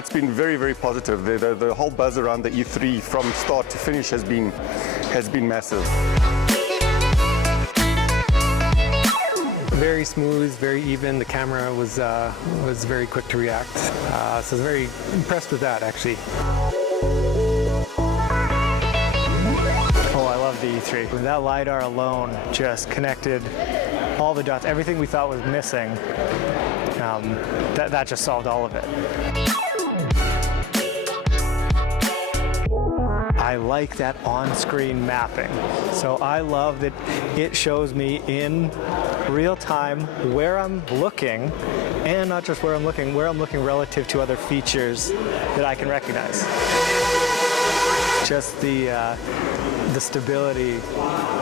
It's been very, very positive. The whole buzz around the E3 from start to finish has been massive. Very smooth, very even. The camera was very quick to react. So I was very impressed with that, actually. Oh, I love the E3. That LiDAR alone just connected all the dots. Everything we thought was missing, that just solved all of it. I like that on-screen mapping. So I love that it shows me in real time where I'm looking, and not just where I'm looking relative to other features that I can recognize. Just the stability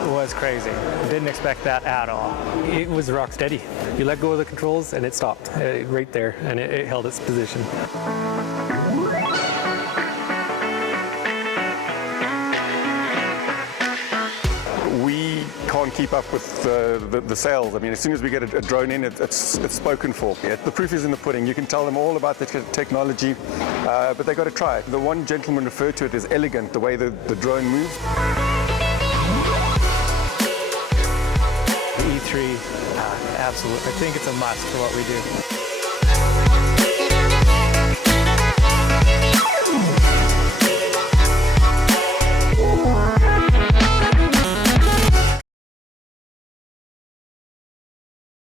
was crazy. Didn't expect that at all. It was rock steady. You let go of the controls and it stopped right there, and it held its position. We can't keep up with the sales. I mean, as soon as we get a drone in, it's spoken for. The proof is in the pudding. You can tell them all about the technology, but they got to try it. The one gentleman referred to it as elegant, the way the drone moves. The E3, absolutely. I think it's a must for what we do.